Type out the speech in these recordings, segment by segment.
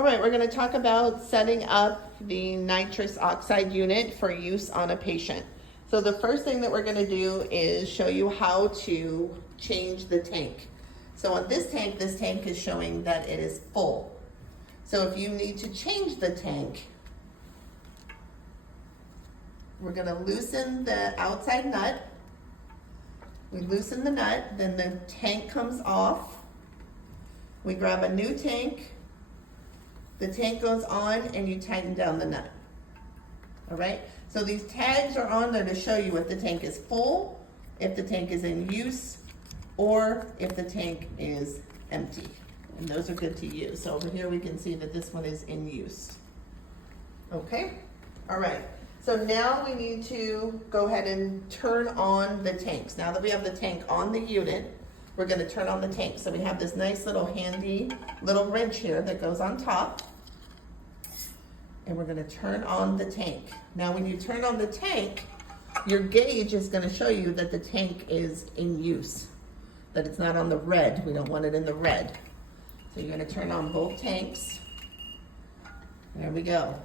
All right, we're going to talk about setting up the nitrous oxide unit for use on a patient. So the first thing that we're going to do is show you how to change the tank. So on this tank is showing that it is full. So if you need to change the tank, we're going to loosen the outside nut. We loosen the nut, then the tank comes off. We grab a new tank. The tank goes on and you tighten down the nut. All right, so these tags are on there to show you if the tank is full, if the tank is in use, or if the tank is empty. And those are good to use. So over here we can see that this one is in use. Okay, all right. So now we need to go ahead and turn on the tanks. Now that we have the tank on the unit, we're going to turn on the tank. So we have this nice little handy little wrench here that goes on top. And we're going to turn on the tank. Now when you turn on the tank, your gauge is going to show you that the tank is in use, that it's not on the red. We don't want it in the red. So you're going to turn on both tanks. There we go.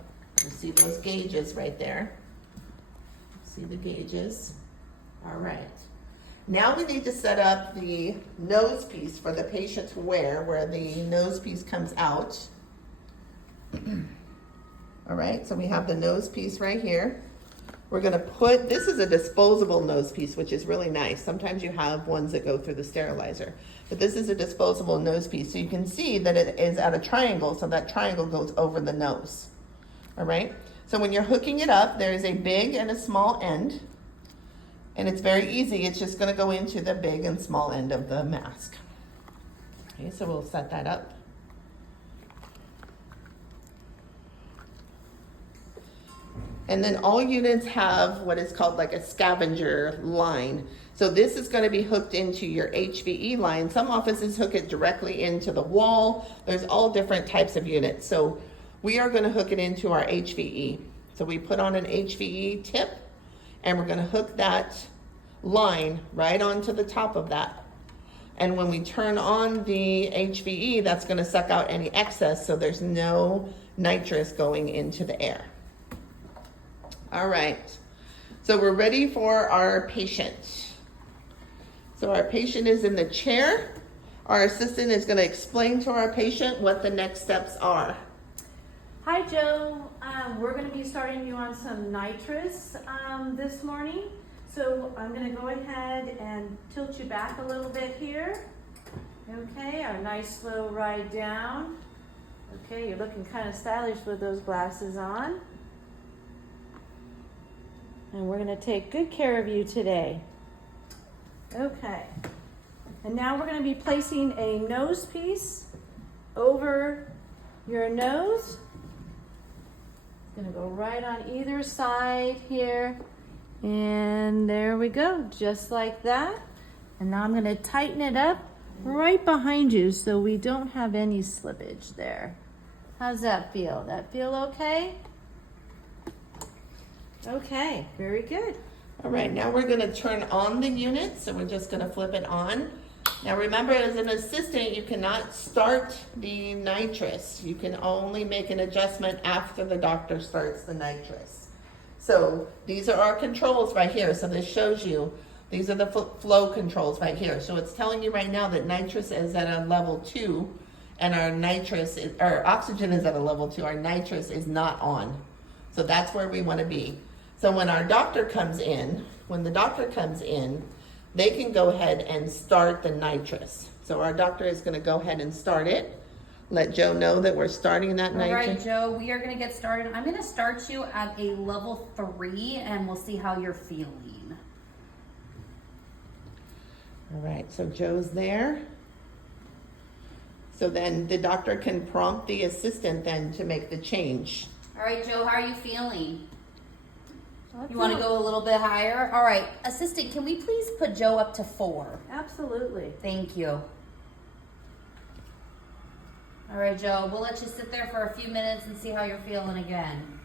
You see those gauges right there. See the gauges. All right. Now we need to set up the nose piece for the patient to wear, where the nose piece comes out. All right, so we have the nose piece right here. We're gonna put, this is a disposable nose piece, which is really nice. Sometimes you have ones that go through the sterilizer, but this is a disposable nose piece. So you can see that it is at a triangle, so that triangle goes over the nose. All right, so when you're hooking it up, there is a big and a small end, and it's very easy. It's just gonna go into the big and small end of the mask. Okay, so we'll set that up. And then all units have what is called like a scavenger line. So this is going to be hooked into your HVE line. Some offices hook it directly into the wall. There's all different types of units. So we are going to hook it into our HVE. So we put on an HVE tip and we're going to hook that line right onto the top of that. And when we turn on the HVE, that's going to suck out any excess, so there's no nitrous going into the air. All right, so we're ready for our patient. So our patient is in the chair. Our assistant is going to explain to our patient what the next steps are. Hi, Joe. We're going to be starting you on some nitrous this morning. So I'm going to go ahead and tilt you back a little bit here. Okay, our nice slow ride down. Okay, you're looking kind of stylish with those glasses on. And we're going to take good care of you today. Okay. And now we're going to be placing a nose piece over your nose. It's going to go right on either side here. And there we go, just like that. And now I'm going to tighten it up right behind you so we don't have any slippage there. How's that feel? That feel okay? Okay, very good. All right, now we're going to turn on the unit, so we're just going to flip it on. Now remember, as an assistant, you cannot start the nitrous. You can only make an adjustment after the doctor starts the nitrous. So these are our controls right here. So this shows you, these are the flow controls right here. So it's telling you right now that nitrous is at a level 2, and our oxygen is at a level 2. Our nitrous is not on. So that's where we want to be. So when our doctor comes in, they can go ahead and start the nitrous. So our doctor is going to go ahead and start it. Let Joe know that we're starting that nitrous. All right, Joe, we are going to get started. I'm going to start you at a level 3, and we'll see how you're feeling. All right, so Joe's there. So then the doctor can prompt the assistant then to make the change. All right, Joe, how are you feeling? You want to go a little bit higher? All right, assistant, can we please put Joe up to 4? Absolutely. Thank you. All right, Joe, we'll let you sit there for a few minutes and see how you're feeling again.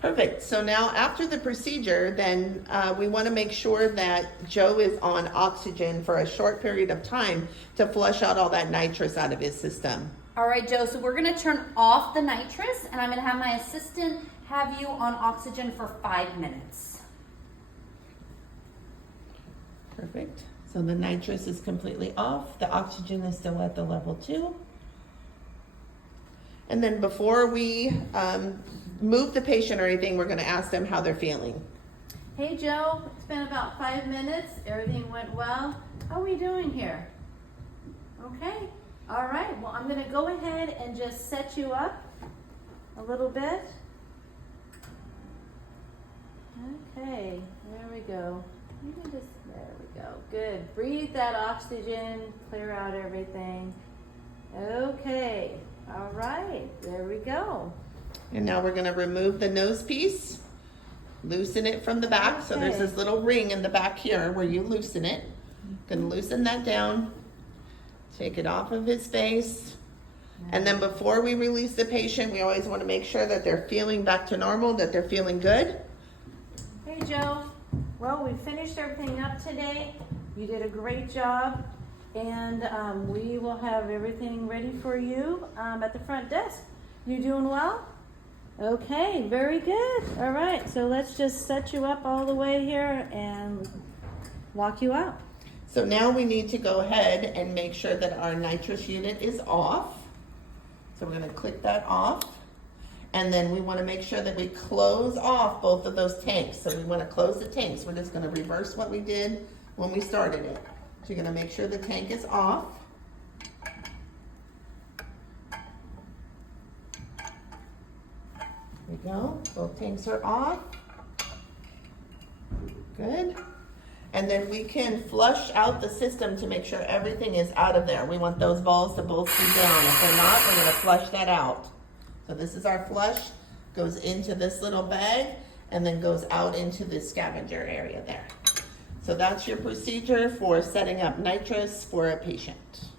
Perfect. So now after the procedure, then we want to make sure that Joe is on oxygen for a short period of time to flush out all that nitrous out of his system. All right, Joe, so we're gonna turn off the nitrous and I'm gonna have my assistant have you on oxygen for 5 minutes. Perfect. So the nitrous is completely off. The oxygen is still at the level 2. And then before we move the patient or anything, we're going to ask them how they're feeling. Hey Joe, it's been about 5 minutes. Everything went well. How are we doing here? Okay. All right. Well, I'm going to go ahead and just set you up a little bit. Okay. There we go. You can just, there we go. Good. Breathe that oxygen. Clear out everything. Okay. All right. There we go. And now we're going to remove the nose piece, loosen it from the back. So there's this little ring in the back here where you loosen it. Going to loosen that down, take it off of his face. And then before we release the patient, we always want to make sure that they're feeling back to normal, that they're feeling good. Hey Joe. Well, we finished everything up today. You did a great job. And we will have everything ready for you at the front desk. You doing well? Okay, very good. All right, so let's just set you up all the way here and walk you out. So now we need to go ahead and make sure that our nitrous unit is off. So we're going to click that off. And then we want to make sure that we close off both of those tanks. So we want to close the tanks. We're just going to reverse what we did when we started it. So you're going to make sure the tank is off. There we go. Both tanks are off. Good. And then we can flush out the system to make sure everything is out of there. We want those balls to both be down. If they're not, we're going to flush that out. So this is our flush. Goes into this little bag and then goes out into the scavenger area there. So that's your procedure for setting up nitrous for a patient.